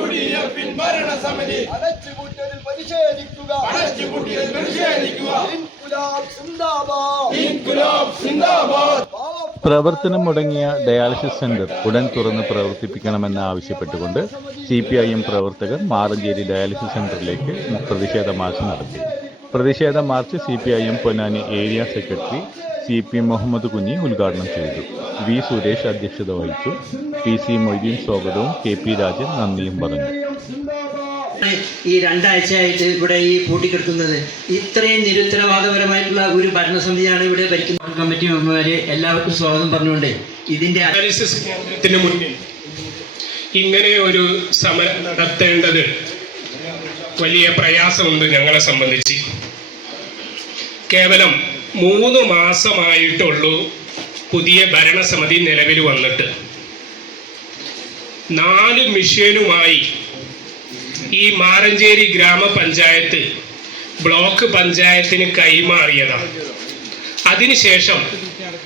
UDF-ൻ ഭരണസമിതി അടച്ചുപൂട്ടലിൽ പ്രതിഷേധിക്കുക. ഇൻക്വിലാബ് സിന്ദാബാദ്. ഇൻക്വിലാബ് സിന്ദാബാദ്. പ്രവർത്തനം മുടങ്ങിയ dialysis centre ഉടൻ തുറന്ന് പ്രവർത്തിപ്പിക്കണമെന്ന് ആവശ്യപ്പെട്ടുകൊണ്ട് CPIM പ്രവർത്തകർ മാറഞ്ചേരി ഡയാലിസിസ് സെന്ററിലേക്ക് പ്രതിഷേധ മാർച്ച് നടത്തി. പ്രതിഷേധ march CPIM Ponnani area secretary CP Muhammad Kunhi ഉദ്ഘാടനം ചെയ്തു. V സുരേഷ് അധ്യക്ഷത വഹിച്ചു. PC മൊയ്തീൻ സ്വാഗതവും KP രാജൻ നന്ദിയും പറഞ്ഞു. ഈ 2 ആഴ്ചയായിട്ട് ഇവിടെ ഈ പൂട്ടിക്കെടുക്കുന്നത് ഇത്രയും നിരുത്തരവാദപരമായിട്ടുള്ള ഒരു ഭരണസമിതിയാണ് ഇവിടെ ഭരിക്കുന്ന കമ്മിറ്റി മെമ്പർമാരെ എല്ലാവർക്കും സ്വാഗതം പറഞ്ഞുകൊണ്ട് ഇതിന്റെ ഡയാലിസിസ് കേന്ദ്രത്തിന് മുന്നിൽ ഇങ്ങനെ ഒരു സമരം നടത്തേണ്ടത് വലിയ പ്രയാസമുണ്ട്. ഞങ്ങളെ സംബന്ധിച്ച് കേവലം 3 മാസമായിട്ടുള്ളൂ പുതിയ ഭരണസമിതി നിലവിൽ വന്നിട്ട്. 4 മിഷനുമായി ഈ മാറഞ്ചേരി ഗ്രാമപഞ്ചായത്ത് ബ്ലോക്ക് പഞ്ചായത്തിന് കൈമാറിയതാണ്. അതിനുശേഷം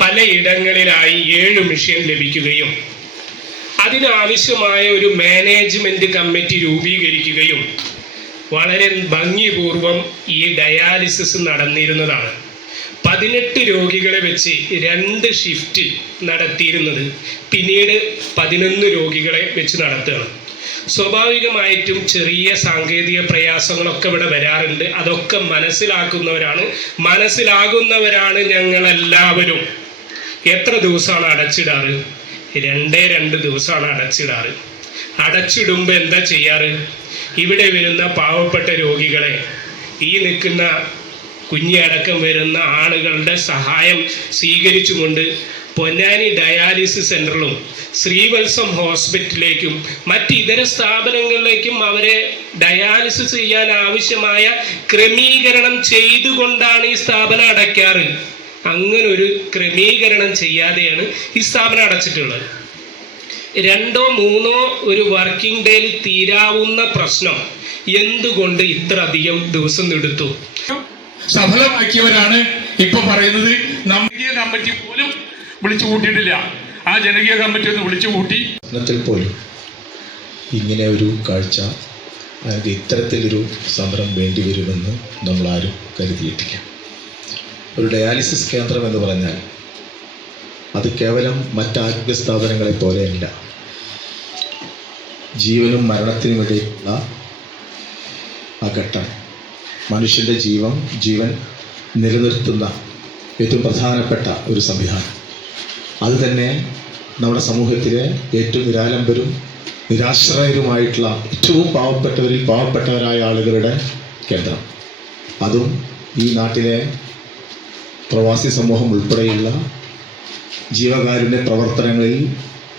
പലയിടങ്ങളിലായി 7 മിഷൻ ലഭിക്കുകയും അതിനാവശ്യമായ ഒരു മാനേജ്മെന്റ് കമ്മിറ്റി രൂപീകരിക്കുകയും വളരെ ഭംഗിപൂർവം ഈ ഡയാലിസിസ് നടന്നിരുന്നതാണ്. 18 രോഗികളെ വെച്ച് 2 ഷിഫ്റ്റ് നടത്തിയിരുന്നത് പിന്നീട് 11 രോഗികളെ വെച്ച് നടത്തുകയാണ്. സ്വാഭാവികമായിട്ടും ചെറിയ സാങ്കേതിക പ്രയാസങ്ങളൊക്കെ ഇവിടെ വരാറുണ്ട്. അതൊക്കെ മനസ്സിലാകുന്നവരാണ് ഞങ്ങളെല്ലാവരും. എത്ര ദിവസമാണ് അടച്ചിടാറ്? 2 ദിവസമാണ് അടച്ചിടാറ്. അടച്ചിടുമ്പോൾ എന്താ ചെയ്യാറ്? ഇവിടെ വരുന്ന പാവപ്പെട്ട രോഗികളെ, ഈ നിൽക്കുന്ന കുഞ്ഞടക്കം വരുന്ന ആളുകളുടെ സഹായം സ്വീകരിച്ചുകൊണ്ട് പൊന്നാനി ഡയാലിസിസ് സെൻ്ററിലും ശ്രീവത്സം ഹോസ്പിറ്റലിലേക്കും മറ്റ് ഇതര സ്ഥാപനങ്ങളിലേക്കും അവരെ ഡയാലിസിസ് ചെയ്യാൻ ആവശ്യമായ ക്രമീകരണം ചെയ്തുകൊണ്ടാണ് ഈ സ്ഥാപനം അടയ്ക്കാറ്. അങ്ങനെ ഒരു ക്രമീകരണം ചെയ്യാതെയാണ് ഈ സ്ഥാപനം അടച്ചിട്ടുള്ളത്. 2 3 ഒരു വർക്കിംഗ് ഡേയിൽ തീരാവുന്ന പ്രശ്നം എന്തുകൊണ്ട് ഇത്ര അധികം ദിവസം എടുത്തു? സഫലമാക്കിയവരാണ് ഇപ്പൊ പറയുന്നത്. ജനകീയ കമ്മിറ്റി പോലും വിളിച്ചു കൂട്ടിയിട്ടില്ല. ആ ജനകീയ കമ്മിറ്റി ഒന്ന് വിളിച്ചു കൂട്ടി പോലും ഇങ്ങനെ ഒരു കാഴ്ച, ഇത്തരത്തിലൊരു സമരം വേണ്ടിവരുമെന്ന് നമ്മളാരും കരുതിയിട്ടില്ല. ഒരു ഡയാലിസിസ് കേന്ദ്രം എന്ന് പറഞ്ഞാൽ അത് കേവലം മറ്റാരോഗ്യ സ്ഥാപനങ്ങളെ പോലെയല്ല. ജീവനും മരണത്തിനുമിടയിലുള്ള ആ ഘട്ടം മനുഷ്യൻ്റെ ജീവൻ നിലനിർത്തുന്ന ഏറ്റവും പ്രധാനപ്പെട്ട ഒരു സംവിധാനം. അതുതന്നെ നമ്മുടെ സമൂഹത്തിലെ ഏറ്റവും നിരാലംബരും നിരാശ്രയരുമായിട്ടുള്ള ഏറ്റവും പാവപ്പെട്ടവരായ ആളുകളുടെ കേന്ദ്രം. അതും ഈ നാട്ടിലെ പ്രവാസി സമൂഹം ഉൾപ്പെടെയുള്ള ജീവകാരുണ്യ പ്രവർത്തനങ്ങളിൽ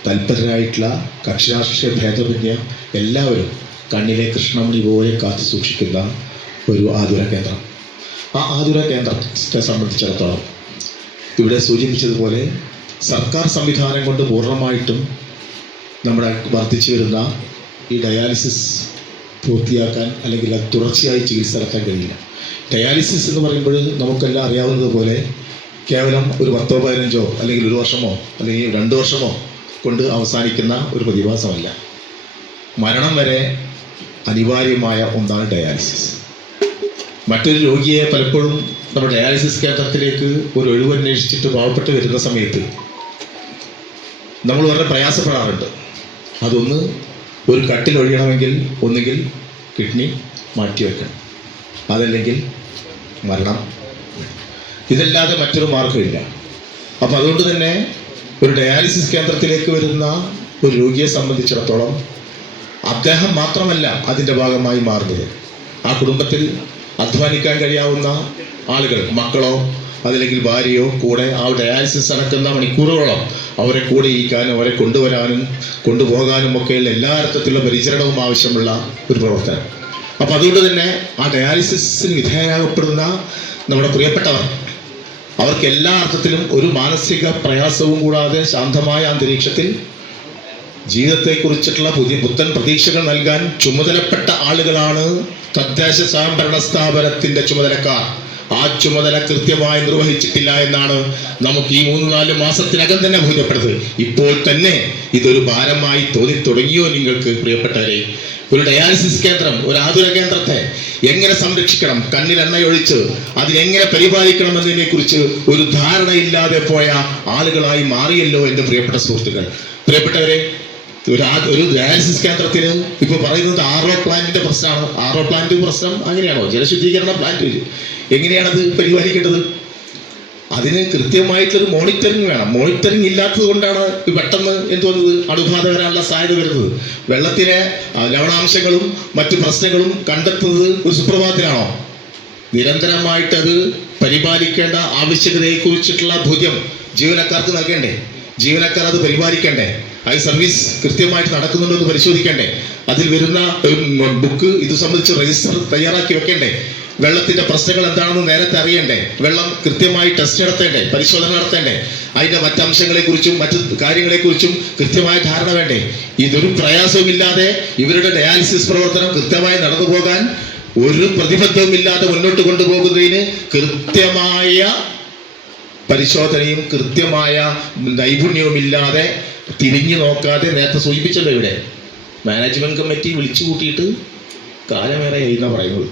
തൽപരരായിട്ടുള്ള കക്ഷിരാഷ്ട്രീയ ഭേദമന്യേ എല്ലാവരും കണ്ണിലെ കൃഷ്ണമണി പോലെ കാത്തു സൂക്ഷിക്കുന്ന ഒരു ആതുര കേന്ദ്രം. ആ ആതുര കേന്ദ്രത്തെ സംബന്ധിച്ചിടത്തോളം ഇവിടെ സൂചിപ്പിച്ചതുപോലെ സർക്കാർ സംവിധാനം കൊണ്ട് പൂർണ്ണമായിട്ടും നമ്മുടെ വർദ്ധിച്ചു വരുന്ന ഈ ഡയാലിസിസ് പൂർത്തിയാക്കാൻ അല്ലെങ്കിൽ അത് തുടർച്ചയായി ചികിത്സ നടത്താൻ കഴിയില്ല. ഡയാലിസിസ് എന്ന് പറയുമ്പോൾ നമുക്കെല്ലാം അറിയാവുന്നതുപോലെ കേവലം ഒരു 10 15 അല്ലെങ്കിൽ 1 വർഷമോ അല്ലെങ്കിൽ 2 വർഷമോ കൊണ്ട് അവസാനിക്കുന്ന ഒരു പ്രതിഭാസമല്ല. മരണം വരെ അനിവാര്യമായ ഒന്നാണ് ഡയാലിസിസ്. മറ്റൊരു രോഗിയെ പലപ്പോഴും നമ്മുടെ ഡയാലിസിസ് കേന്ദ്രത്തിലേക്ക് ഒരു ഒഴിവന്വേഷിച്ചിട്ട് പാവപ്പെട്ട് വരുന്ന സമയത്ത് നമ്മൾ വളരെ പ്രയാസപ്പെടാറുണ്ട്. അതൊന്ന് ഒരു കട്ടിൽ ഒഴിയണമെങ്കിൽ ഒന്നുകിൽ കിഡ്നി മാറ്റിവെക്കണം, അതല്ലെങ്കിൽ മരണം. ഇതല്ലാതെ മറ്റൊരു മാർഗമില്ല. അപ്പം അതുകൊണ്ട് തന്നെ ഒരു ഡയാലിസിസ് കേന്ദ്രത്തിലേക്ക് വരുന്ന ഒരു രോഗിയെ സംബന്ധിച്ചിടത്തോളം അദ്ദേഹം മാത്രമല്ല അതിൻ്റെ ഭാഗമായി മാറുന്നത്. ആ കുടുംബത്തിൽ അധ്വാനിക്കാൻ കഴിയാവുന്ന ആളുകൾ, മക്കളോ അതല്ലെങ്കിൽ ഭാര്യയോ കൂടെ ആ ഡയാലിസിസ് നടക്കുന്ന മണിക്കൂറുകളോളം അവരെ കൂടെ ഇരിക്കാനും അവരെ കൊണ്ടുവരാനും കൊണ്ടുപോകാനും ഒക്കെയുള്ള എല്ലാ അർത്ഥത്തിലുള്ള പരിചരണവും ആവശ്യമുള്ള ഒരു പ്രവർത്തനം. അപ്പം അതുകൊണ്ട് തന്നെ ആ ഡയാലിസിസിന് വിധേയരാകപ്പെടുന്ന നമ്മുടെ പ്രിയപ്പെട്ടവർ, അവർക്ക് എല്ലാ അർത്ഥത്തിലും ഒരു മാനസിക പ്രയാസവും കൂടാതെ ശാന്തമായ അന്തരീക്ഷത്തിൽ ജീവിതത്തെക്കുറിച്ചിട്ടുള്ള പുത്തൻ പ്രതീക്ഷകൾ നൽകാൻ ചുമതലപ്പെട്ട ആളുകളാണ് തദ്ദേശ സ്വയംഭരണ സ്ഥാപനത്തിൻ്റെ ചുമതലക്കാർ. ആ ചുമതല കൃത്യമായി നിർവഹിച്ചിട്ടില്ല എന്നാണ് നമുക്ക് ഈ 3-4 മാസത്തിനകം തന്നെ ബോധ്യപ്പെടുന്നത്. ഇപ്പോൾ തന്നെ ഇതൊരു ഭാരമായി തോന്നി തുടങ്ങിയോ നിങ്ങൾക്ക് പ്രിയപ്പെട്ടവരെ? ഒരു ഡയാലിസിസ് കേന്ദ്രം, ഒരു ആതുര കേന്ദ്രത്തെ എങ്ങനെ സംരക്ഷിക്കണം, കണ്ണിൽ എണ്ണയൊഴിച്ച് അതിനെങ്ങനെ പരിപാലിക്കണം എന്നതിനെ കുറിച്ച് ഒരു ധാരണയില്ലാതെ പോയ ആളുകളായി മാറിയല്ലോ എൻ്റെ പ്രിയപ്പെട്ട സുഹൃത്തുക്കൾ. പ്രിയപ്പെട്ടവരെ, ഒരു ഡയാലിസിസ് കേന്ദ്രത്തിന് ഇപ്പൊ പറയുന്നത് RO പ്ലാന്റിന്റെ പ്രശ്നമാണ്. RO പ്ലാന്റ് പ്രശ്നം അങ്ങനെയാണോ? ജലശുദ്ധീകരണ പ്ലാന്റ് എങ്ങനെയാണത് പരിപാലിക്കേണ്ടത്? അതിന് കൃത്യമായിട്ടൊരു മോണിറ്ററിങ് വേണം. മോണിറ്ററിങ് ഇല്ലാത്തത് കൊണ്ടാണ് പെട്ടെന്ന് തോന്നുന്നത് അണുബാധ വരാനുള്ള സാധ്യത വരുന്നത്. വെള്ളത്തിലെ ലവണാംശങ്ങളും മറ്റു പ്രശ്നങ്ങളും കണ്ടെത്തുന്നത് ഒരു സുപ്രഭാതത്തിലാണോ? നിരന്തരമായിട്ടത് പരിപാലിക്കേണ്ട ആവശ്യകതയെ കുറിച്ചിട്ടുള്ള ബോധ്യം ജീവനക്കാർക്ക് നൽകേണ്ടേ? ജീവനക്കാർ അത് പരിപാലിക്കണ്ടേ? അത് സർവീസ് കൃത്യമായിട്ട് നടക്കുന്നുണ്ടോ എന്ന് പരിശോധിക്കണ്ടേ? അതിൽ വരുന്ന ഒരു ബുക്ക് ഇത് സംബന്ധിച്ച് രജിസ്റ്റർ തയ്യാറാക്കി വെക്കണ്ടേ? വെള്ളത്തിന്റെ പ്രശ്നങ്ങൾ എന്താണെന്ന് നേരത്തെ അറിയണ്ടേ? വെള്ളം കൃത്യമായി ടെസ്റ്റ് നടത്തേണ്ടേ? പരിശോധന നടത്തേണ്ടേ? അതിന്റെ മറ്റംശങ്ങളെക്കുറിച്ചും മറ്റു കാര്യങ്ങളെക്കുറിച്ചും കൃത്യമായ ധാരണ വേണ്ടേ? ഇതൊരു പ്രയാസവുമില്ലാതെ ഇവരുടെ ഡയാലിസിസ് പ്രവർത്തനം കൃത്യമായി നടന്നു പോകാൻ ഒരു പ്രതിബദ്ധവുമില്ലാതെ മുന്നോട്ട് കൊണ്ടുപോകുന്നതിന് കൃത്യമായ പരിശോധനയും കൃത്യമായ നൈപുണ്യവുമില്ലാതെ തിരിഞ്ഞു നോക്കാതെ നേരത്തെ സൂചിപ്പിച്ചല്ലോ, ഇവിടെ മാനേജ്മെന്റ് കമ്മിറ്റി വിളിച്ചു കൂട്ടിയിട്ട് കാലമേറെയായി എന്നാണ് പറയുന്നത്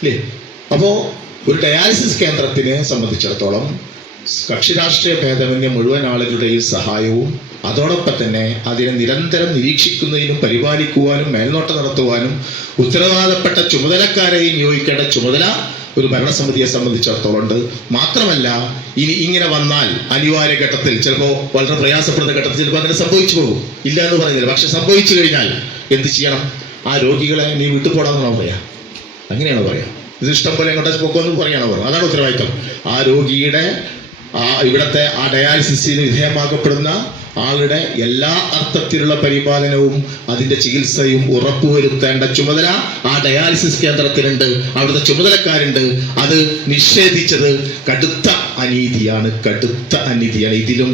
അല്ലേ? അപ്പോൾ ഒരു ഡയാലിസിസ് കേന്ദ്രത്തിനെ സംബന്ധിച്ചിടത്തോളം കക്ഷി രാഷ്ട്രീയ ഭേദമന്യേ മുഴുവൻ ആളുകളുടെയും സഹായവും അതോടൊപ്പം തന്നെ അതിനെ നിരന്തരം നിരീക്ഷിക്കുന്നതിനും പരിപാലിക്കുവാനും മേൽനോട്ടം നടത്തുവാനും ഉത്തരവാദപ്പെട്ട ചുമതലക്കാരെയും നിയോഗിക്കേണ്ട ചുമതല ഒരു ഭരണസമിതിയെ സംബന്ധിച്ചിടത്തോളം ഉണ്ട്. മാത്രമല്ല, ഇനി ഇങ്ങനെ വന്നാൽ അനിവാര്യ ഘട്ടത്തിൽ ചിലപ്പോൾ വളരെ പ്രയാസപ്പെടുന്ന ഘട്ടത്തിൽ ചിലപ്പോൾ അങ്ങനെ സംഭവിച്ചു പോകും, ഇല്ല എന്ന് പറയുന്നില്ല. പക്ഷെ സംഭവിച്ചു കഴിഞ്ഞാൽ എന്ത് ചെയ്യണം? ആ രോഗികളെ നീ വിട്ടു പോടാന്നാണോ പറയാ? അങ്ങനെയാണോ പറയാ? ഇത് ഇഷ്ടം പോലെ എങ്ങോട്ട് പോക്കുമെന്ന് പറയാണോ പറയുക? അതാണ് ഉത്തരവാദിത്വം. ആ രോഗിയുടെ ഇവിടുത്തെ ആ ഡയാലിസിസിന് വിധേയമാക്കപ്പെടുന്ന ആളുടെ എല്ലാ അർത്ഥത്തിലുള്ള പരിപാലനവും അതിന്റെ ചികിത്സയും ഉറപ്പുവരുത്തേണ്ട ചുമതല ആ ഡയാലിസിസ് കേന്ദ്രത്തിനുണ്ട്, അവിടുത്തെ ചുമതലക്കാരുണ്ട്. അത് നിഷേധിച്ചത് കടുത്ത അനീതിയാണ്. ഇതിലും